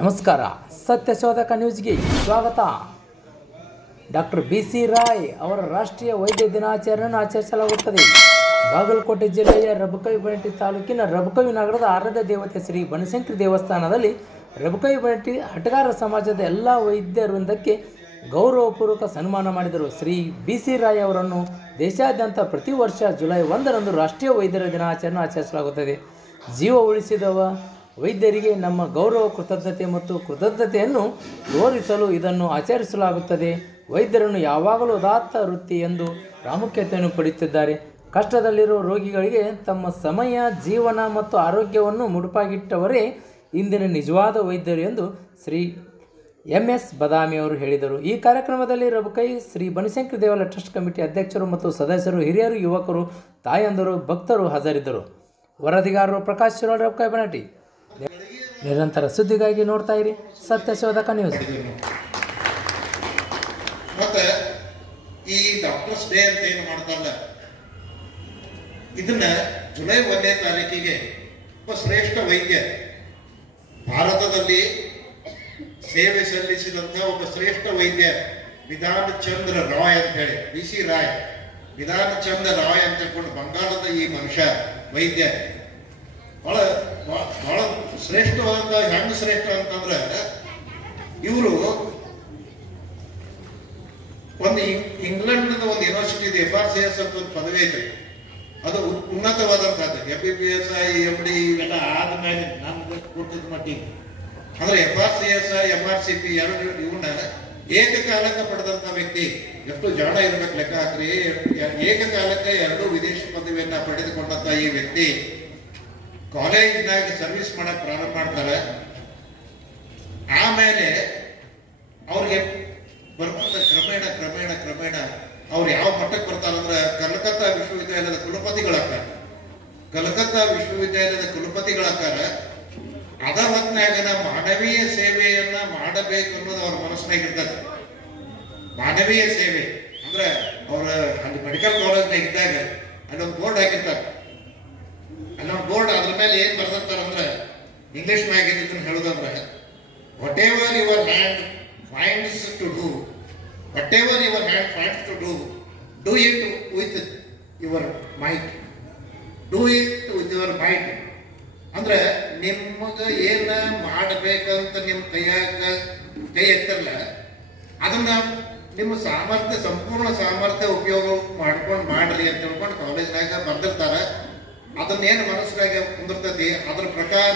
ನಮಸ್ಕಾರ, ಸತ್ಯಶೋಧಕ ನ್ಯೂಸ್ಗೆ ಸ್ವಾಗತ. ಡಾಕ್ಟರ್ BC ರಾಯ್ ಅವರ ರಾಷ್ಟ್ರೀಯ ವೈದ್ಯ ದಿನಾಚರಣೆಯನ್ನು ಆಚರಿಸಲಾಗುತ್ತದೆ. ಬಾಗಲಕೋಟೆ ಜಿಲ್ಲೆಯ ರಬಕವಿಬನಟ್ಟಿ ತಾಲೂಕಿನ ರಬಕವಿ ನಗರದ ಆರಾಧ್ಯ ದೇವತೆ ಶ್ರೀ ಬನಶಂಕರಿ ದೇವಸ್ಥಾನದಲ್ಲಿ ರಬಕವಿಬನಟ್ಟಿ ಹಟಗಾರ ಸಮಾಜದ ಎಲ್ಲ ವೈದ್ಯವೃಂದಕ್ಕೆ ಗೌರವಪೂರ್ವಕ ಸನ್ಮಾನ ಮಾಡಿದರು. ಶ್ರೀ BC ರಾಯ್ ಅವರನ್ನು ದೇಶಾದ್ಯಂತ ಪ್ರತಿ ವರ್ಷ ಜುಲೈ 1ರಂದು ರಾಷ್ಟ್ರೀಯ ವೈದ್ಯರ ದಿನಾಚರಣೆ ಆಚರಿಸಲಾಗುತ್ತದೆ. ಜೀವ ಉಳಿಸಿದವ ವೈದ್ಯರಿಗೆ ನಮ್ಮ ಗೌರವ, ಕೃತಜ್ಞತೆ ಮತ್ತು ಕೃತಜ್ಞತೆಯನ್ನು ತೋರಿಸಲು ಇದನ್ನು ಆಚರಿಸಲಾಗುತ್ತದೆ. ವೈದ್ಯರನ್ನು ಯಾವಾಗಲೂ ಉದಾತ್ತ ವೃತ್ತಿ ಎಂದು ಪ್ರಾಮುಖ್ಯತೆಯನ್ನು ಪಡೆಯುತ್ತಿದ್ದಾರೆ. ಕಷ್ಟದಲ್ಲಿರುವ ರೋಗಿಗಳಿಗೆ ತಮ್ಮ ಸಮಯ, ಜೀವನ ಮತ್ತು ಆರೋಗ್ಯವನ್ನು ಮುಡುಪಾಗಿಟ್ಟವರೇ ಇಂದಿನ ನಿಜವಾದ ವೈದ್ಯರು ಎಂದು ಶ್ರೀ MS ಬದಾಮಿ ಅವರು ಹೇಳಿದರು. ಈ ಕಾರ್ಯಕ್ರಮದಲ್ಲಿ ರಬಕೈ ಶ್ರೀ ಬನಶಂಕರಿ ದೇವಾಲಯ ಟ್ರಸ್ಟ್ ಕಮಿಟಿ ಅಧ್ಯಕ್ಷರು ಮತ್ತು ಸದಸ್ಯರು, ಹಿರಿಯರು, ಯುವಕರು, ತಾಯಂದರು, ಭಕ್ತರು ಹಾಜರಿದ್ದರು. ವರದಿಗಾರರು ಪ್ರಕಾಶ್ ಶಿರೋಳ್, ರಬಕವಿಬನಟ್ಟಿ. ನಿರಂತರ ಸುದ್ದಿಗಾಗಿ ನೋಡ್ತಾ ಇರಿ ಸತ್ಯಶೋಧಕ ನ್ಯೂಸ್. ಮತ್ತೆ ಈ ಡಾಕ್ಟರ್ಸ್ ಡೇ ಅಂತ ಏನು ಮಾಡ್ತಾರಲ್ಲ, ಇದನ್ನ ಜುಲೈ 1ನೇ ತಾರೀಕಿಗೆ ಒಬ್ಬ ಶ್ರೇಷ್ಠ ವೈದ್ಯ, ಭಾರತದಲ್ಲಿ ಸೇವೆ ಸಲ್ಲಿಸಿದಂತ ಒಬ್ಬ ಶ್ರೇಷ್ಠ ವೈದ್ಯ ವಿಧಾನ್ ಚಂದ್ರ ರಾಯ್ ಅಂತ ಹೇಳಿ, BC ರಾಯ್, ವಿಧಾನ್ ಚಂದ್ರ ರಾಯ್ ಅಂತ ಹೇಳ್ಕೊಂಡು ಬಂಗಾಳದ ಈ ಮನುಷ್ಯ ವೈದ್ಯ ಬಹಳ ಬಹಳ ಶ್ರೇಷ್ಠವಾದ. ಹೆಂಗ್ ಶ್ರೇಷ್ಠ ಅಂತಂದ್ರೆ, ಇವರು ಒಂದು ಇಂಗ್ಲೆಂಡ್ ಒಂದು ಯೂನಿವರ್ಸಿಟಿ ಇದೆ, FRCS ಅಂತ ಒಂದು ಪದವಿ ಐತೆ. ಅದು ಉನ್ನತವಾದಂತಹದ್ದು. MBBS, MD ಇವೆಲ್ಲ ಆದ್ಮೇಲೆ ನಮ್ಗೆ ಕೊಟ್ಟಿದ್ದ ಮಟ್ಟಿಗೆ ಅಂದ್ರೆ FRCS, MRCP ಎರಡು ಇವನ್ನ ಏಕಕಾಲಕ್ಕೆ ಪಡೆದಂತ ವ್ಯಕ್ತಿ. ಎಷ್ಟು ಜಾಣ ಇರ್ಬೇಕು ಲೆಕ್ಕ ಹಾಕ್ರಿ. ಏಕಕಾಲಕ್ಕೆ 2 ವಿದೇಶಿ ಪದವಿಯನ್ನ ಪಡೆದುಕೊಂಡಂತ ಈ ವ್ಯಕ್ತಿ ಕಾಲೇಜಿನಾಗ ಸರ್ವಿಸ್ ಮಾಡಕ್ ಪ್ರಾರಂಭ ಮಾಡ್ತಾರೆ. ಆಮೇಲೆ ಅವ್ರಿಗೆ ಬರ್ಕೊಂಡ ಕ್ರಮೇಣ ಕ್ರಮೇಣ ಕ್ರಮೇಣ ಅವ್ರು ಯಾವ ಮಟ್ಟಕ್ಕೆ ಬರ್ತಾರಂದ್ರೆ ಕಲ್ಕತ್ತಾ ವಿಶ್ವವಿದ್ಯಾಲಯದ ಕುಲಪತಿಗಳಾಗ್ತಾರೆ. ಕಲ್ಕತ್ತಾ ವಿಶ್ವವಿದ್ಯಾಲಯದ ಕುಲಪತಿಗಳಾಗ್ತಾರೆ. ಅದ ಹೊತ್ನಾಗನ ಮಾನವೀಯ ಸೇವೆಯನ್ನ ಮಾಡಬೇಕು ಅನ್ನೋದು ಅವ್ರ ಮನಸ್ಸಿನಾಗ ಇರ್ತದೆ. ಮಾನವೀಯ ಸೇವೆ ಅಂದ್ರೆ ಅವ್ರ ಅಲ್ಲಿ ಮೆಡಿಕಲ್ ಕಾಲೇಜ್ನಾಗ ಇದ್ದಾಗ ಅಲ್ಲೊಂದು ಬೋರ್ಡ್ ಹಾಕಿರ್ತಾರೆ. ಅಲ್ಲೊಂದು ಬೋರ್ಡ್, ಅದ್ರ ಮೇಲೆ ಏನ್ ಬರ್ದಿರ್ತಾರ ಅಂದ್ರೆ ಇಂಗ್ಲಿಷ್ ನ್ಯಾಗ ಇದನ್ನ ಹೇಳುದಂದ್ರೆ, whatever your hand finds to do, whatever your hand finds to do, do it with your might, do it with your might. ಅಂದ್ರೆ ನಿಮಗ ಏನ ಮಾಡಬೇಕಂತ ನಿಮ್ ಕೈಯಾಗ ಕೈ ಎತ್ತಲ್ಲ, ಅದನ್ನ ನಿಮ್ಮ ಸಾಮರ್ಥ್ಯ, ಸಂಪೂರ್ಣ ಸಾಮರ್ಥ್ಯ ಉಪಯೋಗ ಮಾಡ್ಕೊಂಡು ಮಾಡ್ರಿ ಅಂತ ಹೇಳ್ಕೊಂಡು ಕಾಲೇಜ್ನಾಗ ಬರ್ದಿರ್ತಾರ. ಅದನ್ನೇನು ಮನಸ್ಸಿನಾಗ ಕುಂದಿರ್ತೈತಿ ಅದ್ರ ಪ್ರಕಾರ